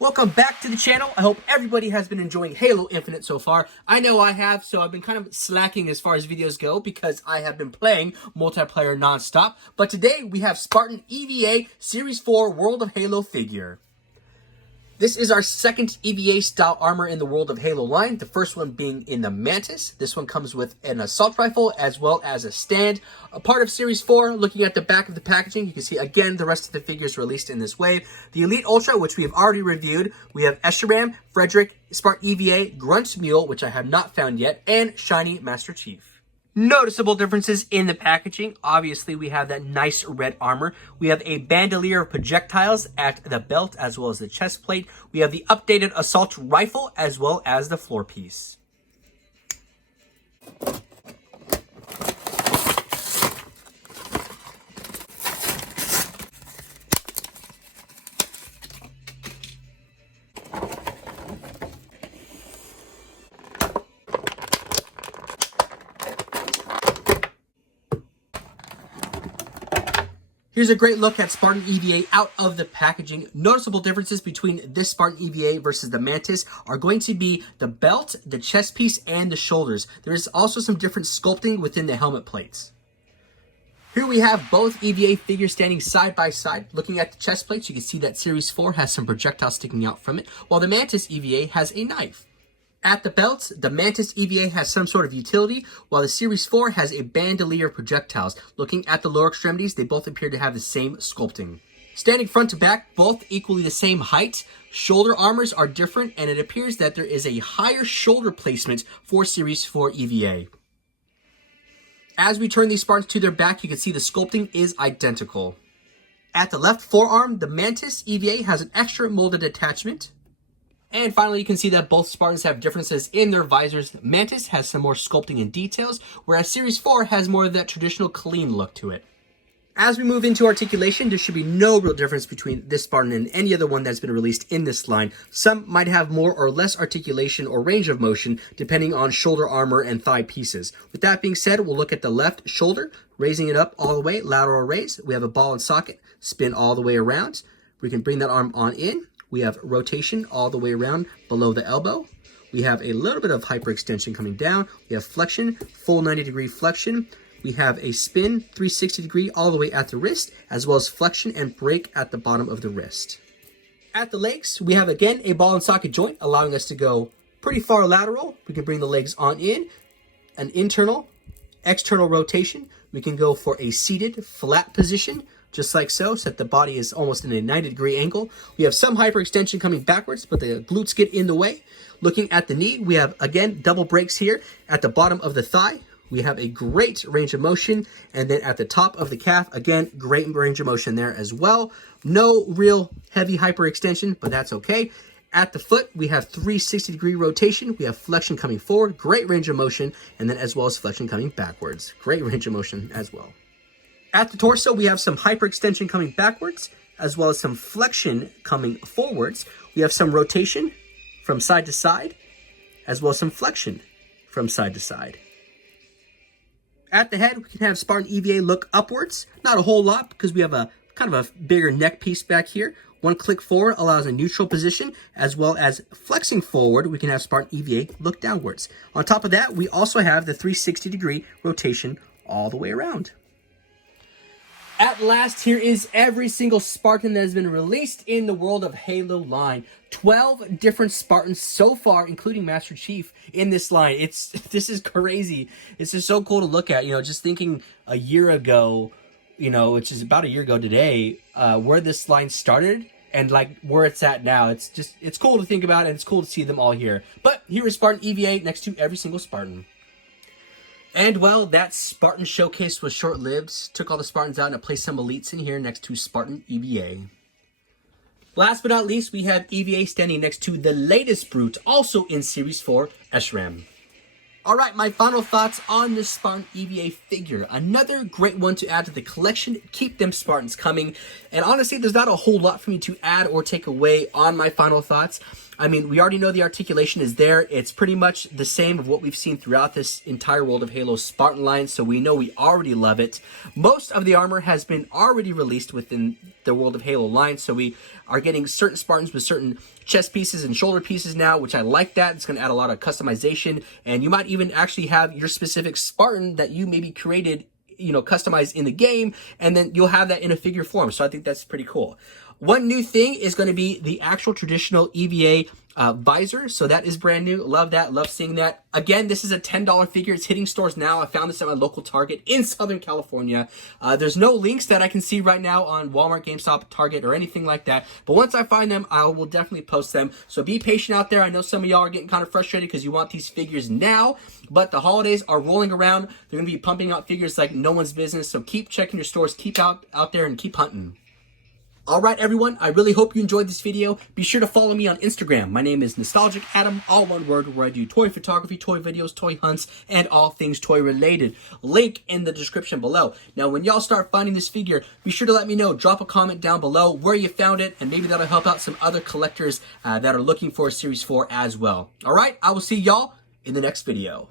Welcome back to the channel. I hope everybody has been enjoying Halo Infinite so far. I know I have, so I've been kind of slacking as far as videos go because I have been playing multiplayer nonstop. But today we have Spartan EVA Series 4 World of Halo figure. This is our second EVA style armor in the World of Halo line, the first one being in the Mantis. This one comes with an assault rifle as well as a stand. A part of Series 4, looking at the back of the packaging, you can see again the rest of the figures released in this wave. The Elite Ultra, which we have already reviewed. We have Escharam, Frederick, Spartan EVA, Grunt Mule, which I have not found yet, and Shiny Master Chief. Noticeable differences in the packaging. Obviously, we have that nice red armor. We have a bandolier of projectiles at the belt as well as the chest plate. We have the updated assault rifle as well as the floor piece. Here's a great look at Spartan EVA out of the packaging. Noticeable differences between this Spartan EVA versus the Mantis are going to be the belt, the chest piece, and the shoulders. There is also some different sculpting within the helmet plates. Here we have both EVA figures standing side by side. Looking at the chest plates, you can see that Series 4 has some projectiles sticking out from it, while the Mantis EVA has a knife. At the belts, the Mantis EVA has some sort of utility, while the Series 4 has a bandolier of projectiles. Looking at the lower extremities, they both appear to have the same sculpting. Standing front to back, both equally the same height. Shoulder armors are different, and it appears that there is a higher shoulder placement for Series 4 EVA. As we turn these Spartans to their back, you can see the sculpting is identical. At the left forearm, the Mantis EVA has an extra molded attachment. And finally, you can see that both Spartans have differences in their visors. Mantis has some more sculpting and details, whereas Series 4 has more of that traditional clean look to it. As we move into articulation, there should be no real difference between this Spartan and any other one that's been released in this line. Some might have more or less articulation or range of motion, depending on shoulder armor and thigh pieces. With that being said, we'll look at the left shoulder, raising it up all the way, lateral raise. We have a ball and socket, spin all the way around. We can bring that arm on in. We have rotation all the way around below the elbow. We have a little bit of hyperextension coming down. We have flexion, full 90-degree flexion. We have a spin, 360-degree all the way at the wrist, as well as flexion and break at the bottom of the wrist. At the legs, we have again a ball and socket joint, allowing us to go pretty far lateral. We can bring the legs on in, an internal, external rotation. We can go for a seated, flat position, just like so that the body is almost in a 90-degree angle. We have some hyperextension coming backwards, but the glutes get in the way. Looking at the knee, we have, again, double breaks here at the bottom of the thigh. We have a great range of motion. And then at the top of the calf, again, great range of motion there as well. No real heavy hyperextension, but that's okay. At the foot, we have 360-degree rotation. We have flexion coming forward, great range of motion, and then as well as flexion coming backwards. Great range of motion as well. At the torso, we have some hyperextension coming backwards, as well as some flexion coming forwards. We have some rotation from side to side, as well as some flexion from side to side. At the head, we can have Spartan EVA look upwards. Not a whole lot, because we have a kind of a bigger neck piece back here. One click forward allows a neutral position, as well as flexing forward, we can have Spartan EVA look downwards. On top of that, we also have the 360-degree rotation all the way around. At last, here is every single Spartan that has been released in the World of Halo line. 12 different Spartans so far, including Master Chief, in this line. This is crazy. It's just so cool to look at. Just thinking a year ago, which is about a year ago today, where this line started and like where it's at now. It's cool to think about, and it's cool to see them all here. But here is Spartan EVA next to every single Spartan. And, well, that Spartan showcase was short-lived. Took all the Spartans out and I placed some elites in here next to Spartan EVA. Last but not least, we have EVA standing next to the latest brute, also in Series 4, Escharam. Alright, my final thoughts on this Spartan EVA figure. Another great one to add to the collection. Keep them Spartans coming. And honestly, there's not a whole lot for me to add or take away on my final thoughts. I mean, we already know the articulation is there. It's pretty much the same of what we've seen throughout this entire World of Halo Spartan line, so we know we already love it. Most of the armor has been already released within the World of Halo line, so we are getting certain Spartans with certain chest pieces and shoulder pieces now, which I like that. It's going to add a lot of customization, and you might even actually have your specific Spartan that you maybe created, you know, customized in the game, and then you'll have that in a figure form. So I think that's pretty cool. One new thing is going to be the actual traditional EVA visor. So that is brand new. Love that. Love seeing that. Again, this is a $10 figure. It's hitting stores now. I found this at my local Target in Southern California. There's no links that I can see right now on Walmart, GameStop, Target, or anything like that. But once I find them, I will definitely post them. So be patient out there. I know some of y'all are getting kind of frustrated because you want these figures now, but the holidays are rolling around. They're going to be pumping out figures like no one's business. So keep checking your stores. Keep out there and keep hunting. All right, everyone, I really hope you enjoyed this video. Be sure to follow me on Instagram. My name is Nostalgic Adam, all one word, where I do toy photography, toy videos, toy hunts, and all things toy related. Link in the description below. Now, when y'all start finding this figure, be sure to let me know. Drop a comment down below where you found it, and maybe that'll help out some other collectors that are looking for a Series 4 as well. All right, I will see y'all in the next video.